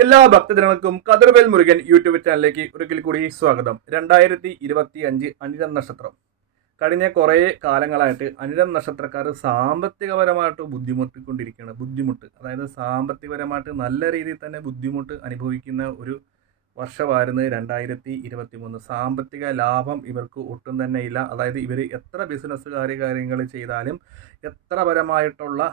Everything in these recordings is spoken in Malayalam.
എല്ലാ ഭക്തജനങ്ങൾക്കും കതിർവേൽ മുരുകൻ യൂട്യൂബ് ചാനലിലേക്ക് ഒരിക്കൽ കൂടി സ്വാഗതം. 2025 അനിഴം നക്ഷത്രം. കഴിഞ്ഞ കുറേ കാലങ്ങളായിട്ട് അനിഴം നക്ഷത്രക്കാർ സാമ്പത്തികപരമായിട്ട് ബുദ്ധിമുട്ട്, അതായത് സാമ്പത്തികപരമായിട്ട് നല്ല രീതിയിൽ തന്നെ ബുദ്ധിമുട്ട് അനുഭവിക്കുന്ന ഒരു വർഷമായിരുന്നു 2023. സാമ്പത്തിക ലാഭം ഇവർക്ക് ഒട്ടും തന്നെ ഇല്ല. അതായത് ഇവർ എത്ര ബിസിനസ് കാര്യങ്ങൾ ചെയ്താലും എത്ര പരമായിട്ടുള്ള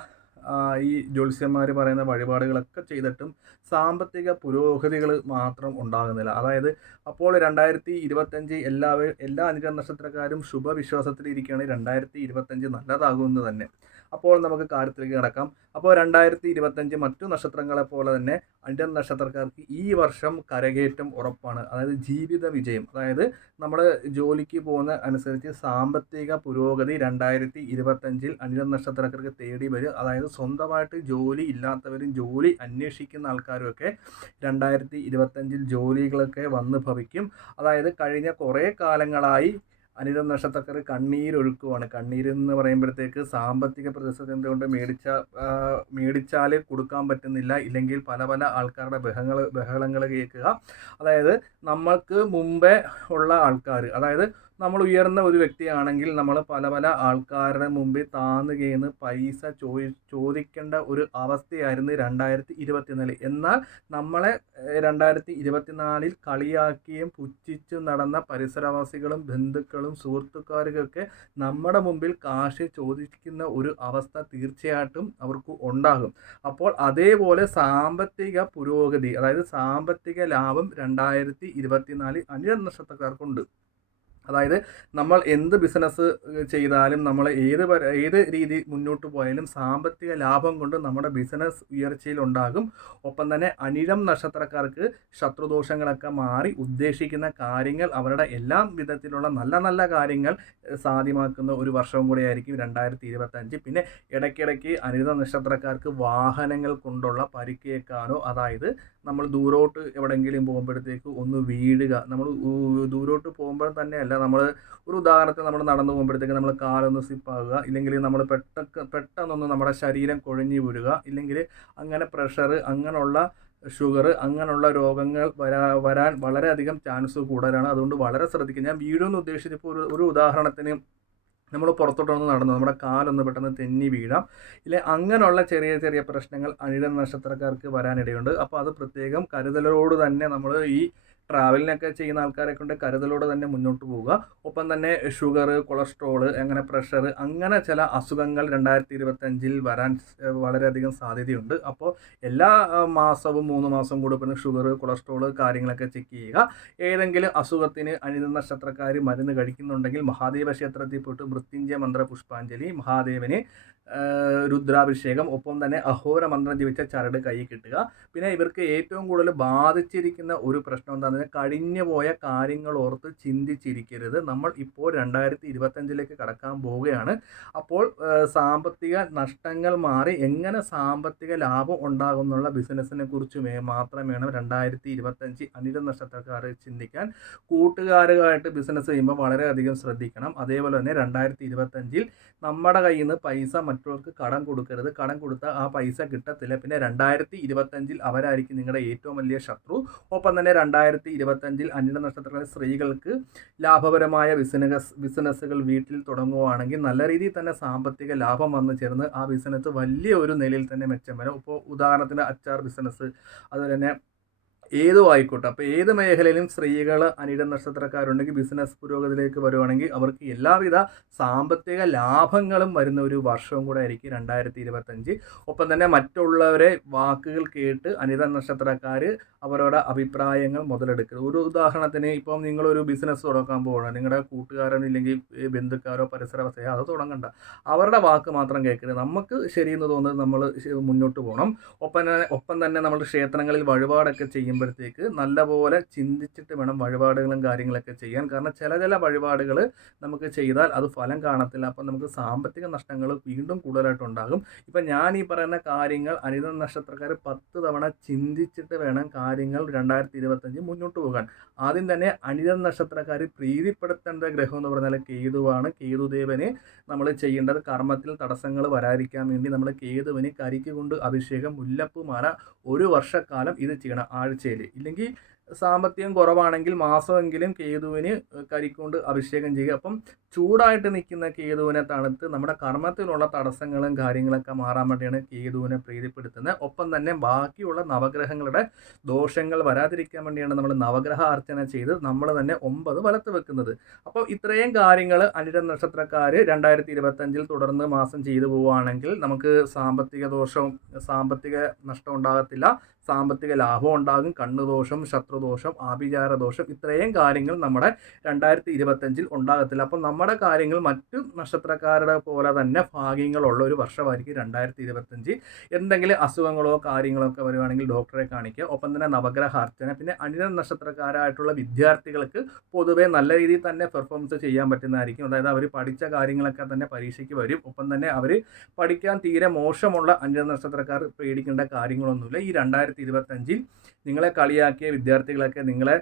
ഈ ജ്യോത്സ്യന്മാർ പറയുന്ന വഴിപാടുകളൊക്കെ ചെയ്തിട്ടും സാമ്പത്തിക പുരോഗതികൾ മാത്രം ഉണ്ടാകുന്നില്ല. അതായത് അപ്പോൾ 2025 എല്ലാ അനിഴം നക്ഷത്രക്കാരും ശുഭവിശ്വാസത്തിലിരിക്കുകയാണ് 2025 നല്ലതാകുമെന്ന് തന്നെ. അപ്പോൾ നമുക്ക് കാര്യത്തിലേക്ക് കിടക്കാം. അപ്പോൾ 2025 മറ്റു നക്ഷത്രങ്ങളെ പോലെ തന്നെ അനിഴം നക്ഷത്രക്കാർക്ക് ഈ വർഷം കരകയറ്റം ഉറപ്പാണ്. അതായത് ജീവിത വിജയം, അതായത് നമ്മൾ ജോലിക്ക് പോകുന്ന അനുസരിച്ച് സാമ്പത്തിക പുരോഗതി 2025 അനിഴം നക്ഷത്രക്കാർക്ക് തേടി വരും. അതായത് സ്വന്തമായിട്ട് ജോലി ഇല്ലാത്തവരും ജോലി അന്വേഷിക്കുന്ന ആൾക്കാരുമൊക്കെ 2025 ജോലികളൊക്കെ വന്ന് ഭവിക്കും. അതായത് കഴിഞ്ഞ കുറേ കാലങ്ങളായി അനിഴം നക്ഷത്രക്കാർ കണ്ണീരൊഴുക്കുവാണ്. കണ്ണീരെന്ന് പറയുമ്പോഴത്തേക്ക് സാമ്പത്തിക പ്രതിസന്ധി കൊണ്ട് മേടിച്ചാൽ കൊടുക്കാൻ പറ്റുന്നില്ല, ഇല്ലെങ്കിൽ പല പല ആൾക്കാരുടെ ബഹളങ്ങൾ കേൾക്കുക. അതായത് നമ്മൾക്ക് മുമ്പേ ഉള്ള ആൾക്കാർ, അതായത് നമ്മൾ ഉയർന്ന ഒരു വ്യക്തിയാണെങ്കിൽ നമ്മൾ പല പല ആൾക്കാരുടെ മുമ്പിൽ താന്നുകയെന്ന് പൈസ ചോദിക്കേണ്ട ഒരു അവസ്ഥയായിരുന്നു 2024. എന്നാൽ നമ്മളെ 2024 കളിയാക്കിയും പുച്ഛിച്ചും നടന്ന പരിസരവാസികളും ബന്ധുക്കളും സുഹൃത്തുക്കാർക്കൊക്കെ നമ്മുടെ മുമ്പിൽ കാശ് ചോദിക്കുന്ന ഒരു അവസ്ഥ തീർച്ചയായിട്ടും അവർക്ക് ഉണ്ടാകും. അപ്പോൾ അതേപോലെ സാമ്പത്തിക പുരോഗതി, അതായത് സാമ്പത്തിക ലാഭം 2024 അനിഴം നക്ഷത്രക്കാർക്കുണ്ട്. അതായത് നമ്മൾ എന്ത് ബിസിനസ് ചെയ്താലും നമ്മൾ ഏത് രീതി മുന്നോട്ട് പോയാലും സാമ്പത്തിക ലാഭം കൊണ്ട് നമ്മുടെ ബിസിനസ് ഉയർച്ചയിൽ ഉണ്ടാകും. ഒപ്പം തന്നെ അനിഴം നക്ഷത്രക്കാർക്ക് ശത്രുദോഷങ്ങളൊക്കെ മാറി ഉദ്ദേശിക്കുന്ന കാര്യങ്ങൾ, അവരുടെ എല്ലാ വിധത്തിലുള്ള നല്ല നല്ല കാര്യങ്ങൾ സാധ്യമാക്കുന്ന ഒരു വർഷവും കൂടെ ആയിരിക്കും 2025. പിന്നെ ഇടയ്ക്കിടയ്ക്ക് അനിഴം നക്ഷത്രക്കാർക്ക് വാഹനങ്ങൾ കൊണ്ടുള്ള പരിക്കേൽക്കാനോ, അതായത് നമ്മൾ ദൂരോട്ട് എവിടെയെങ്കിലും പോകുമ്പോഴത്തേക്ക് ഒന്ന് വീഴുക, നമ്മൾ ദൂരോട്ട് പോകുമ്പോൾ തന്നെയല്ല, നമ്മൾ ഒരു ഉദാഹരണത്തിന് നമ്മൾ നടന്നു പോകുമ്പോഴത്തേക്ക് നമ്മൾ കാലൊന്ന് സ്ലിപ്പാകുക, ഇല്ലെങ്കിൽ നമ്മൾ പെട്ടെന്നൊന്ന് നമ്മുടെ ശരീരം കുഴഞ്ഞു വീഴുക, ഇല്ലെങ്കിൽ അങ്ങനെ പ്രഷർ, അങ്ങനെയുള്ള ഷുഗർ, അങ്ങനെയുള്ള രോഗങ്ങൾ വരാൻ വളരെയധികം ചാൻസ് കൂടുതലാണ്. അതുകൊണ്ട് വളരെ ശ്രദ്ധിക്കുക. ഞാൻ വീഡിയോന്ന് ഉദ്ദേശിച്ചപ്പോൾ ഒരു ഉദാഹരണത്തിന് നമ്മൾ പുറത്തോട്ടൊന്ന് നടന്നു നമ്മുടെ കാലൊന്ന് പെട്ടെന്ന് തെന്നി വീഴാം, ഇല്ലേ, അങ്ങനെയുള്ള ചെറിയ ചെറിയ പ്രശ്നങ്ങൾ അനിഴം നക്ഷത്രക്കാർക്ക് വരാനിടയുണ്ട്. അപ്പോൾ അത് പ്രത്യേകം കരുതലോട് തന്നെ നമ്മൾ ഈ ട്രാവലിനൊക്കെ ചെയ്യുന്ന ആൾക്കാരെ കൊണ്ട് കരുതലോടെ തന്നെ മുന്നോട്ട് പോവുക. ഒപ്പം തന്നെ ഷുഗർ, കൊളസ്ട്രോൾ, അങ്ങനെ പ്രഷർ, അങ്ങനെ ചില അസുഖങ്ങൾ 2025 വരാൻ വളരെയധികം സാധ്യതയുണ്ട്. അപ്പോൾ എല്ലാ മാസവും 3 മാസം കൂടുമ്പോൾ ഷുഗർ, കൊളസ്ട്രോൾ കാര്യങ്ങളൊക്കെ ചെക്ക് ചെയ്യുക. ഏതെങ്കിലും അസുഖത്തിന് അനിഴം നക്ഷത്രക്കാർ മരുന്ന് കഴിക്കുന്നുണ്ടെങ്കിൽ മഹാദേവ ക്ഷേത്രത്തിൽ പോയിട്ട് മൃത്യുഞ്ജയ മന്ത്ര പുഷ്പാഞ്ജലി, മഹാദേവന് രുദ്രാഭിഷേകം, ഒപ്പം തന്നെ അഹോര മന്ത്രം ജപിച്ച ചരട് കൈ കിട്ടുക. പിന്നെ ഇവർക്ക് ഏറ്റവും കൂടുതൽ ബാധിച്ചിരിക്കുന്ന ഒരു പ്രശ്നം എന്താണെന്ന് വെച്ചാൽ കഴിഞ്ഞു പോയ കാര്യങ്ങൾ ഓർത്ത് ചിന്തിച്ചിരിക്കരുത്. നമ്മൾ ഇപ്പോൾ 2025 കടക്കാൻ പോവുകയാണ്. അപ്പോൾ സാമ്പത്തിക നഷ്ടങ്ങൾ മാറി എങ്ങനെ സാമ്പത്തിക ലാഭം ഉണ്ടാകുന്നുള്ള ബിസിനസ്സിനെ കുറിച്ച് മാത്രം വേണം 2025 അനിഴം നക്ഷത്രക്കാർ ചിന്തിക്കാൻ. കൂട്ടുകാരുമായിട്ട് ബിസിനസ് ചെയ്യുമ്പോൾ വളരെയധികം ശ്രദ്ധിക്കണം. അതേപോലെ തന്നെ 2025 നമ്മുടെ കയ്യിൽ നിന്ന് പൈസ മറ്റുള്ളവർക്ക് കടം കൊടുക്കരുത്. കടം കൊടുത്താൽ ആ പൈസ കിട്ടത്തില്ല. പിന്നെ 2025 അവരായിരിക്കും നിങ്ങളുടെ ഏറ്റവും വലിയ ശത്രു. ഒപ്പം തന്നെ 2025 അനിഴം നക്ഷത്രത്തിലെ സ്ത്രീകൾക്ക് ലാഭകരമായ ബിസിനസ്സുകൾ വീട്ടിൽ തുടങ്ങുകയാണെങ്കിൽ നല്ല രീതിയിൽ തന്നെ സാമ്പത്തിക ലാഭം വന്നു ചേർന്ന് ആ ബിസിനസ് വലിയ ഒരു നിലയിൽ തന്നെ മെച്ചം വരും. ഇപ്പോൾ ഉദാഹരണത്തിന് അച്ചാർ ബിസിനസ്, അതുപോലെ തന്നെ ഏതോ ആയിക്കോട്ടെ. അപ്പോൾ ഏത് മേഖലയിലും സ്ത്രീകൾ അനിഴം നക്ഷത്രക്കാരുണ്ടെങ്കിൽ ബിസിനസ് പുരോഗതിയിലേക്ക് വരുവാണെങ്കിൽ അവർക്ക് എല്ലാവിധ സാമ്പത്തിക ലാഭങ്ങളും വരുന്ന ഒരു വർഷവും കൂടെ ആയിരിക്കും 2025. ഒപ്പം തന്നെ മറ്റുള്ളവരെ വാക്കുകൾ കേട്ട് അനിഴം നക്ഷത്രക്കാർ അവരുടെ അഭിപ്രായങ്ങൾ മുതലെടുക്കുക. ഒരു ഉദാഹരണത്തിന് ഇപ്പം നിങ്ങളൊരു ബിസിനസ് തുടങ്ങാൻ പോകണം, നിങ്ങളുടെ കൂട്ടുകാരനോ ഇല്ലെങ്കിൽ ബന്ധുക്കാരോ പരിസരവാസിയോ അത് തുടങ്ങണ്ട, അവരുടെ വാക്ക് മാത്രം കേൾക്കരുത്. നമുക്ക് ശരിയെന്ന് തോന്നുന്നത് നമ്മൾ മുന്നോട്ട് പോകണം. ഒപ്പം തന്നെ നമ്മൾ ക്ഷേത്രങ്ങളിൽ വഴിപാടൊക്കെ ചെയ്യുമ്പോഴത്തേക്ക് നല്ലപോലെ ചിന്തിച്ചിട്ട് വേണം വഴിപാടുകളും കാര്യങ്ങളൊക്കെ ചെയ്യാൻ. കാരണം ചില വഴിപാടുകൾ നമുക്ക് ചെയ്താൽ അത് ഫലം കാണത്തില്ല. അപ്പം നമുക്ക് സാമ്പത്തിക നഷ്ടങ്ങൾ വീണ്ടും കൂടുതലായിട്ടുണ്ടാകും. ഇപ്പം ഞാൻ ഈ പറയുന്ന കാര്യങ്ങൾ അനിഴം നക്ഷത്രക്കാർ 10 തവണ ചിന്തിച്ചിട്ട് വേണം കാര്യങ്ങൾ 2025 മുന്നോട്ട് പോകാൻ. ആദ്യം തന്നെ അനിഴം നക്ഷത്രക്കാർ പ്രീതിപ്പെടുത്തേണ്ട ഗ്രഹം എന്ന് പറഞ്ഞാൽ കേതുവാണ്. കേതുദേവന് നമ്മൾ ചെയ്യേണ്ടത് കർമ്മത്തിൽ തടസ്സങ്ങൾ വരാതിരിക്കാൻ വേണ്ടി നമ്മൾ കേതുവിന് കരിക്ക് കൊണ്ട് അഭിഷേകം, മുല്ലപ്പൂ മാല 1 വർഷക്കാലം ഇത് ചെയ്യണം ആഴ്ചയിൽ. ഇല്ലെങ്കിൽ സാമ്പത്തികം കുറവാണെങ്കിൽ മാസമെങ്കിലും കേതുവിന് കരിക്കൊണ്ട് അഭിഷേകം ചെയ്യുക. അപ്പം ചൂടായിട്ട് നിൽക്കുന്ന കേതുവിനെ തണുത്ത് നമ്മുടെ കർമ്മത്തിലുള്ള തടസ്സങ്ങളും കാര്യങ്ങളൊക്കെ മാറാൻ വേണ്ടിയാണ് കേതുവിനെ പ്രീതിപ്പെടുത്തുന്നത്. ഒപ്പം തന്നെ ബാക്കിയുള്ള നവഗ്രഹങ്ങളുടെ ദോഷങ്ങൾ വരാതിരിക്കാൻ വേണ്ടിയാണ് നമ്മൾ നവഗ്രഹ അർച്ചന ചെയ്ത് നമ്മൾ തന്നെ 9 വലത്ത് വെക്കുന്നത്. അപ്പോൾ ഇത്രയും കാര്യങ്ങൾ അനിഴം നക്ഷത്രക്കാർ 2025 തുടർന്ന് മാസം ചെയ്തു പോവുകയാണെങ്കിൽ നമുക്ക് സാമ്പത്തിക നഷ്ടം ഉണ്ടാകത്തില്ല, സാമ്പത്തിക ലാഭം ഉണ്ടാകും, കണ്ണുദോഷം, ശത്രുദോഷം, ആഭിചാര ദോഷം, ഇത്രയും കാര്യങ്ങൾ നമ്മുടെ 2025 ഉണ്ടാകത്തില്ല. അപ്പം നമ്മുടെ കാര്യങ്ങൾ മറ്റു നക്ഷത്രക്കാരുടെ പോലെ തന്നെ ഭാഗ്യങ്ങളുള്ള ഒരു വർഷമായിരിക്കും 2025. എന്തെങ്കിലും അസുഖങ്ങളോ കാര്യങ്ങളോ ഒക്കെ വരുവാണെങ്കിൽ ഡോക്ടറെ കാണിക്കുക. ഒപ്പം തന്നെ നവഗ്രഹ അർച്ചന. പിന്നെ അനിഴം നക്ഷത്രക്കാരായിട്ടുള്ള വിദ്യാർത്ഥികൾക്ക് പൊതുവെ നല്ല രീതിയിൽ തന്നെ പെർഫോമൻസ് ചെയ്യാൻ പറ്റുന്നതായിരിക്കും. അതായത് അവർ പഠിച്ച കാര്യങ്ങളൊക്കെ തന്നെ പരീക്ഷയ്ക്ക് വരും. ഒപ്പം തന്നെ അവർ പഠിക്കാൻ തീരെ മോശമുള്ള അനിഴം നക്ഷത്രക്കാർ പേടിക്കേണ്ട കാര്യങ്ങളൊന്നുമില്ല. ഈ 2025 നിങ്ങളെ കളിയാക്കിയ വിദ്യാർത്ഥികളൊക്കെ നിങ്ങളെ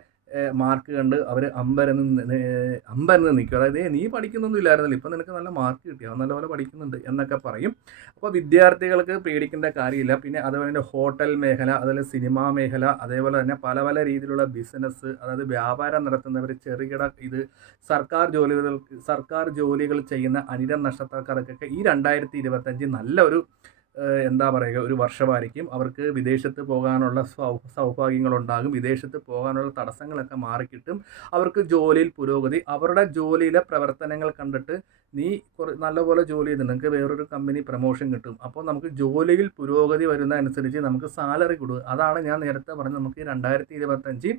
മാർക്ക് കണ്ട് അവർ അമ്പരന്ന് നിൽക്കും. അതായത് നീ പഠിക്കുന്നൊന്നും ഇല്ലായിരുന്നല്ലോ, ഇപ്പം നിനക്ക് നല്ല മാർക്ക് കിട്ടി, അവൻ നല്ലപോലെ പഠിക്കുന്നുണ്ട് എന്നൊക്കെ പറയും. അപ്പോൾ വിദ്യാർത്ഥികൾക്ക് പേടിക്കേണ്ട കാര്യമില്ല. പിന്നെ അതുപോലെ തന്നെ ഹോട്ടൽ മേഖല, അതുപോലെ സിനിമാ മേഖല, അതേപോലെ തന്നെ പല പല രീതിയിലുള്ള ബിസിനസ്, അതായത് വ്യാപാരം നടത്തുന്നവർ, ചെറുകിട സർക്കാർ ജോലികൾ ചെയ്യുന്ന അനിഴം നക്ഷത്രക്കാർക്കൊക്കെ ഈ 2025 നല്ലൊരു എന്താ പറയുക ഒരു വർഷമായിരിക്കും. അവർക്ക് വിദേശത്ത് പോകാനുള്ള സൗഭാഗ്യങ്ങളുണ്ടാകും. വിദേശത്ത് പോകാനുള്ള തടസ്സങ്ങളൊക്കെ മാറിക്കിട്ടും. അവർക്ക് ജോലിയിൽ പുരോഗതി, അവരുടെ ജോലിയിലെ പ്രവർത്തനങ്ങൾ കണ്ടിട്ട് നീ നല്ലപോലെ ജോലി ചെയ്ത് നിങ്ങൾക്ക് വേറൊരു കമ്പനി പ്രൊമോഷൻ കിട്ടും. അപ്പോൾ നമുക്ക് ജോലിയിൽ പുരോഗതി വരുന്ന അനുസരിച്ച് നമുക്ക് സാലറി കൊടുക്കും. അതാണ് ഞാൻ നേരത്തെ പറഞ്ഞത്, നമുക്ക് 2025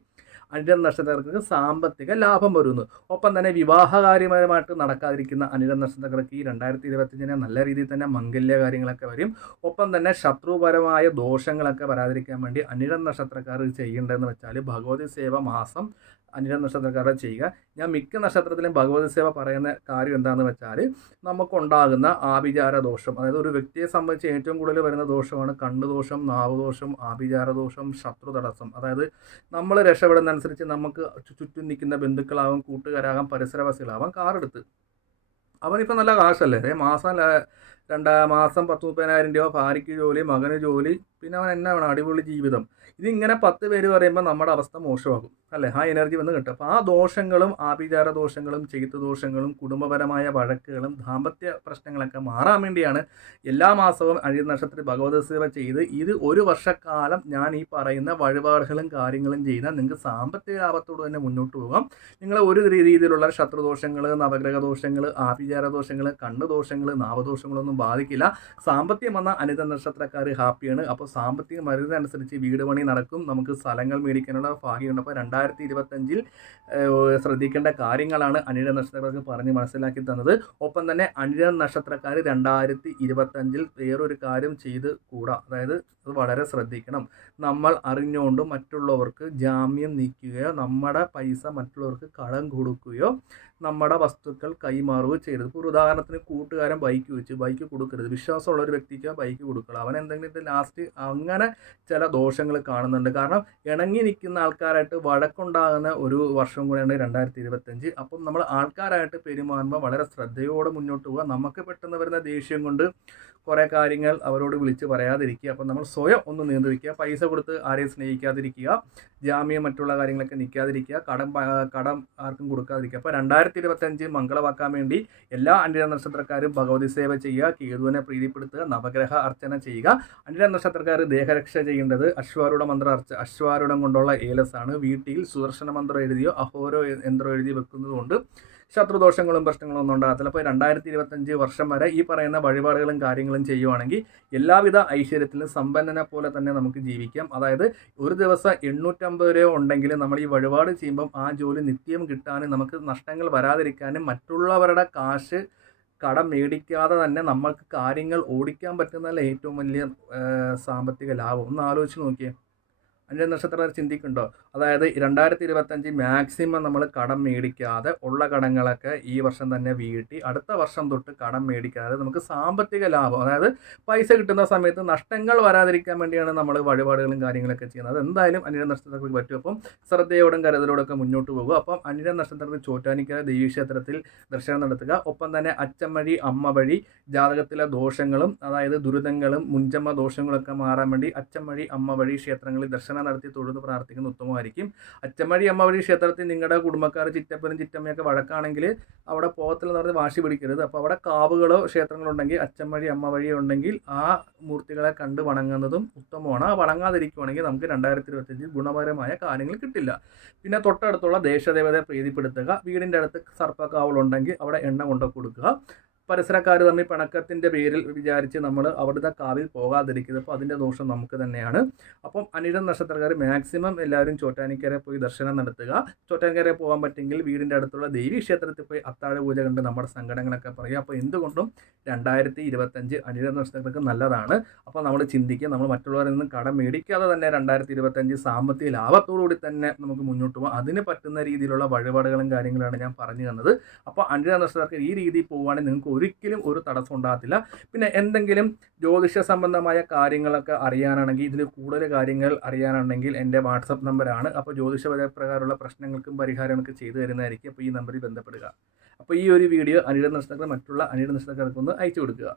അനിഴം നക്ഷത്രക്കാർക്ക് സാമ്പത്തിക ലാഭം വരുന്നു. ഒപ്പം തന്നെ വിവാഹകാര്യപരമായിട്ട് നടക്കാതിരിക്കുന്ന അനിഴം നക്ഷത്രക്കാർക്ക് ഈ 2025 നല്ല രീതിയിൽ തന്നെ മംഗല്യ കാര്യങ്ങളൊക്കെ വരും. ഒപ്പം തന്നെ ശത്രുപരമായ ദോഷങ്ങളൊക്കെ വരാതിരിക്കാൻ വേണ്ടി അനിഴം നക്ഷത്രക്കാർ ചെയ്യേണ്ടതെന്ന് വെച്ചാൽ ഭഗവതി സേവ മാസം അനിഴം നക്ഷത്രക്കാരെ ചെയ്യുക. ഞാൻ മിക്ക നക്ഷത്രത്തിലും ഭഗവതി സേവ പറയുന്ന കാര്യം എന്താണെന്ന് വെച്ചാൽ നമുക്കുണ്ടാകുന്ന ആഭിചാര ദോഷം, അതായത് ഒരു വ്യക്തിയെ സംബന്ധിച്ച് ഏറ്റവും കൂടുതൽ വരുന്ന ദോഷമാണ് കണ്ണുദോഷം, നാവുദോഷം, ആഭിചാര ദോഷം, ശത്രു തടസ്സം. അതായത് നമ്മൾ രക്ഷപ്പെടുന്ന അനുസരിച്ച് നമുക്ക് ചുറ്റും നിൽക്കുന്ന ബന്ധുക്കളാവാം, കൂട്ടുകാരാകാം, പരിസരവാസികളാവാം കാറെടുത്ത് അവനിപ്പോൾ നല്ല കാശല്ലേ, മാസം 10-30,000 രൂപ, ഭാര്യയ്ക്ക് ജോലി, മകന് ജോലി, പിന്നെ അവൻ എന്നാ വേണം അടിപൊളി ജീവിതം. ഇതിങ്ങനെ 10 പേര് പറയുമ്പോൾ നമ്മുടെ അവസ്ഥ മോശമാകും അല്ലേ, ആ എനർജി വന്ന് കിട്ടും. അപ്പോൾ ആ ദോഷങ്ങളും ആഭിചാര ദോഷങ്ങളും ചെയ്തു ദോഷങ്ങളും കുടുംബപരമായ വഴക്കുകളും ദാമ്പത്യ പ്രശ്നങ്ങളൊക്കെ മാറാൻ വേണ്ടിയാണ് എല്ലാ മാസവും അനിഴം നക്ഷത്രത്തിൽ ഭഗവത് സേവ ചെയ്ത് ഇത് 1 വർഷക്കാലം ഞാൻ ഈ പറയുന്ന വഴിപാടുകളും കാര്യങ്ങളും ചെയ്താൽ നിങ്ങൾക്ക് സാമ്പത്തിക ലാഭത്തോട് തന്നെ മുന്നോട്ട് പോകാം. നിങ്ങൾ ഒരു രീതിയിലുള്ള ശത്രുദോഷങ്ങൾ, നവഗ്രഹ ദോഷങ്ങൾ, ആഭിചാര ദോഷങ്ങൾ, കണ്ണുദോഷങ്ങൾ, നാവദോഷങ്ങളൊന്നും ബാധിക്കില്ല. സാമ്പത്തികം വന്ന അനിഴം നക്ഷത്രക്കാർ ഹാപ്പിയാണ്. അപ്പോൾ സാമ്പത്തികം വരുന്നതനുസരിച്ച് വീട് പണി നടക്കും, നമുക്ക് സ്ഥലങ്ങൾ മേടിക്കാനുള്ള ഭാഗ്യമുണ്ട്. അപ്പോൾ 2025 ശ്രദ്ധിക്കേണ്ട കാര്യങ്ങളാണ് അനിഴം നക്ഷത്രക്കാർക്ക് പറഞ്ഞ് മനസ്സിലാക്കി തന്നത്. ഒപ്പം തന്നെ അനിഴം നക്ഷത്രക്കാർ 2025 വേറൊരു കാര്യം ചെയ്ത് കൂടാ, അതായത് അത് വളരെ ശ്രദ്ധിക്കണം. നമ്മൾ അറിഞ്ഞുകൊണ്ട് മറ്റുള്ളവർക്ക് ജാമ്യം നീക്കുകയോ നമ്മുടെ പൈസ മറ്റുള്ളവർക്ക് കടം കൊടുക്കുകയോ നമ്മുടെ വസ്തുക്കൾ കൈമാറുകയോ ചെയ്യരുത്. ഇപ്പോൾ ഒരു ഉദാഹരണത്തിന് കൂട്ടുകാരൻ ബൈക്ക് കൊടുക്കരുത്. വിശ്വാസമുള്ള ഒരു വ്യക്തിക്ക് ബൈക്ക് കൊടുക്കണം. അവൻ എന്തെങ്കിലും ലാസ്റ്റ് അങ്ങനെ ചില ദോഷങ്ങൾ കാണുന്നുണ്ട്. കാരണം ഇണങ്ങി നിൽക്കുന്ന ആൾക്കാരായിട്ട് വഴക്കുണ്ടാകുന്ന ഒരു വർഷം കൂടെയാണ് 2025. അപ്പം നമ്മൾ ആൾക്കാരായിട്ട് പെരുമാറുമ്പോൾ വളരെ ശ്രദ്ധയോടെ മുന്നോട്ട് പോവുക. നമുക്ക് പെട്ടെന്ന് വരുന്ന ദേഷ്യം കൊണ്ട് കുറേ കാര്യങ്ങൾ അവരോട് വിളിച്ച് പറയാതിരിക്കുക. അപ്പം നമ്മൾ സ്വയം ഒന്ന് നിയന്ത്രിക്കുക. പൈസ കൊടുത്ത് ആരെയും സ്നേഹിക്കാതിരിക്കുക, ജാമ്യം മറ്റുള്ള കാര്യങ്ങളൊക്കെ നിൽക്കാതിരിക്കുക, കടം ആർക്കും കൊടുക്കാതിരിക്കുക. അപ്പോൾ 2025 മംഗളമാക്കാൻ വേണ്ടി എല്ലാ അനിഴം നക്ഷത്രക്കാരും ഭഗവതി സേവ ചെയ്യുക, കേതുവിനെ പ്രീതിപ്പെടുത്തുക, നവഗ്രഹ അർച്ചന ചെയ്യുക. അനിഴം നക്ഷത്രക്കാർ ദേഹരക്ഷ ചെയ്യേണ്ടത് അശ്വാരൂഢം കൊണ്ടുള്ള ഏലസാണ്. വീട്ടിൽ സുദർശന മന്ത്രം എഴുതിയോ അഹോരോ യന്ത്രം എഴുതി വെക്കുന്നത് കൊണ്ട് ശത്രുദോഷങ്ങളും പ്രശ്നങ്ങളും ഒന്നും ഉണ്ടാകത്തില്ല. അപ്പോൾ 2025 വർഷം വരെ ഈ പറയുന്ന വഴിപാടുകളും കാര്യങ്ങളും ചെയ്യുവാണെങ്കിൽ എല്ലാവിധ ഐശ്വര്യത്തിലും സമ്പന്നനെ പോലെ തന്നെ നമുക്ക് ജീവിക്കാം. അതായത് ഒരു ദിവസം 850 രൂപ ഉണ്ടെങ്കിൽ നമ്മൾ ഈ വഴിപാട് ചെയ്യുമ്പം ആ ജോലി നിത്യം കിട്ടാനും നമുക്ക് നഷ്ടങ്ങൾ വരാതിരിക്കാനും മറ്റുള്ളവരുടെ കാശ് കടം മേടിക്കാതെ തന്നെ നമ്മൾക്ക് കാര്യങ്ങൾ ഓടിക്കാൻ പറ്റുന്നതല്ല ഏറ്റവും വലിയ സാമ്പത്തിക ലാഭം. ഒന്ന് ആലോചിച്ച് നോക്കിയേ. അനിഴ നക്ഷത്രക്കാർ ചിന്തിക്കുന്നുണ്ടോ? അതായത് 2025 മാക്സിമം നമ്മൾ കടം മേടിക്കാതെ ഉള്ള കടങ്ങളൊക്കെ ഈ വർഷം തന്നെ വീട്ടി അടുത്ത വർഷം തൊട്ട് കടം മേടിക്കാതെ നമുക്ക് സാമ്പത്തിക ലാഭം, അതായത് പൈസ കിട്ടുന്ന സമയത്ത് നഷ്ടങ്ങൾ വരാതിരിക്കാൻ വേണ്ടിയാണ് നമ്മൾ വഴിപാടുകളും കാര്യങ്ങളൊക്കെ ചെയ്യുന്നത്. അത് എന്തായാലും അനിഴ നക്ഷത്രങ്ങൾക്ക് പറ്റും. അപ്പം ശ്രദ്ധയോടും കരുതലോടും ഒക്കെ മുന്നോട്ട് പോകുക. അപ്പം അനിഴ നക്ഷത്രത്തിൽ ചോറ്റാനിക്കര ദേവീക്ഷേത്രത്തിൽ ദർശനം നടത്തുക. ഒപ്പം തന്നെ അച്ഛൻ വഴി അമ്മ വഴി ജാതകത്തിലെ ദോഷങ്ങളും അതായത് ദുരിതങ്ങളും മുൻജന്മ ദോഷങ്ങളൊക്കെ മാറാൻ വേണ്ടി അച്ഛൻ വഴി അമ്മ വഴി ക്ഷേത്രങ്ങളിൽ ദർശനം നടത്തി തൊഴുത് പ്രാർത്ഥിക്കുന്നത് ഉത്തമമായിരിക്കും. അച്ഛൻ വഴി അമ്മ വഴി ക്ഷേത്രത്തിൽ നിങ്ങളുടെ കുടുംബക്കാർ ചിറ്റപ്പനും ചിറ്റമ്മയൊക്കെ വഴക്കാണെങ്കിൽ അവിടെ പോകത്തില്ലെന്ന് പറഞ്ഞ് വാശി പിടിക്കരുത്. അപ്പോൾ അവിടെ കാവുകളോ ക്ഷേത്രങ്ങളോ ഉണ്ടെങ്കിൽ അച്ഛൻ വഴി അമ്മ വഴി ഉണ്ടെങ്കിൽ ആ മൂർത്തികളെ കണ്ട് വണങ്ങുന്നതും ഉത്തമമാണ്. ആ വണങ്ങാതിരിക്കുവാണെങ്കിൽ നമുക്ക് 2025 ഗുണപരമായ കാര്യങ്ങൾ കിട്ടില്ല. പിന്നെ തൊട്ടടുത്തുള്ള ദേശദേവതയെ പ്രീതിപ്പെടുത്തുക. വീടിൻ്റെ അടുത്ത് സർപ്പക്കാവുകളുണ്ടെങ്കിൽ അവിടെ എണ്ണ കൊണ്ട് കൊടുക്കുക. പരിസരക്കാർ തമ്മിൽ പിണക്കത്തിൻ്റെ പേരിൽ വിചാരിച്ച് നമ്മൾ അവിടുത്തെ കാവിൽ പോകാതിരിക്കുന്നത്, അപ്പോൾ അതിൻ്റെ ദോഷം നമുക്ക് തന്നെയാണ്. അപ്പം അനിഴം നക്ഷത്രക്കാർ മാക്സിമം എല്ലാവരും ചോറ്റാനിക്കര പോയി ദർശനം നടത്തുക. ചോറ്റാനിക്കര പോകാൻ പറ്റുമെങ്കിൽ വീടിൻ്റെ അടുത്തുള്ള ദേവീ ക്ഷേത്രത്തിൽ പോയി അത്താഴ പൂജ കണ്ട് നമ്മുടെ സങ്കടങ്ങളൊക്കെ പറയുക. അപ്പോൾ എന്തുകൊണ്ടും 2025 അനിഴം നക്ഷത്രങ്ങൾക്ക് നല്ലതാണ്. അപ്പോൾ നമ്മൾ ചിന്തിക്കുക, നമ്മൾ മറ്റുള്ളവരിൽ നിന്ന് കടം മേടിക്കാതെ തന്നെ 2025 സാമ്പത്തിക ലാഭത്തോടുകൂടി തന്നെ നമുക്ക് മുന്നോട്ട് പോകാം. അതിന് പറ്റുന്ന രീതിയിലുള്ള വഴിപാടുകളും കാര്യങ്ങളാണ് ഞാൻ പറഞ്ഞു തന്നത്. അപ്പോൾ അനിഴം നക്ഷത്രക്കാർക്ക് ഈ രീതിയിൽ പോവുകയാണെങ്കിൽ നിങ്ങൾക്ക് ഒരിക്കലും ഒരു തടസ്സം ഉണ്ടാകത്തില്ല. പിന്നെ എന്തെങ്കിലും ജ്യോതിഷ സംബന്ധമായ കാര്യങ്ങളൊക്കെ അറിയാനാണെങ്കിൽ, ഇതിൽ കൂടുതൽ കാര്യങ്ങൾ അറിയാനാണെങ്കിൽ എൻ്റെ വാട്സപ്പ് നമ്പറാണ്. അപ്പോൾ ജ്യോതിഷപരപ്രകാരമുള്ള പ്രശ്നങ്ങൾക്കും പരിഹാരങ്ങളൊക്കെ ചെയ്തു തരുന്നതായിരിക്കും. അപ്പോൾ ഈ നമ്പറിൽ ബന്ധപ്പെടുക. അപ്പോൾ ഈ ഒരു വീഡിയോ അനിഴ നക്ഷത്രക്കാർ മറ്റുള്ള അനിഴ നക്ഷത്രക്കാർക്കൊന്ന് അയച്ചു കൊടുക്കുക.